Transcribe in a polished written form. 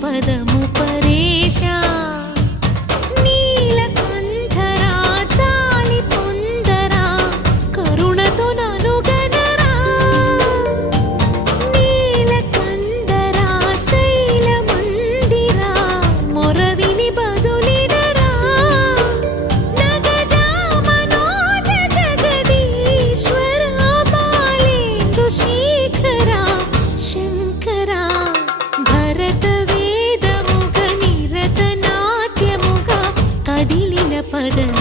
పదము పరేశ నీలకంఠరా చాలి పొందరా కరుణతో నను గనరా నీలకంఠరా శైల మందిరా మొరవిని బదులిడరా నగజా మనోజ జగదీశ్వర బాలేందు శేఖరా శంకరా భరత పద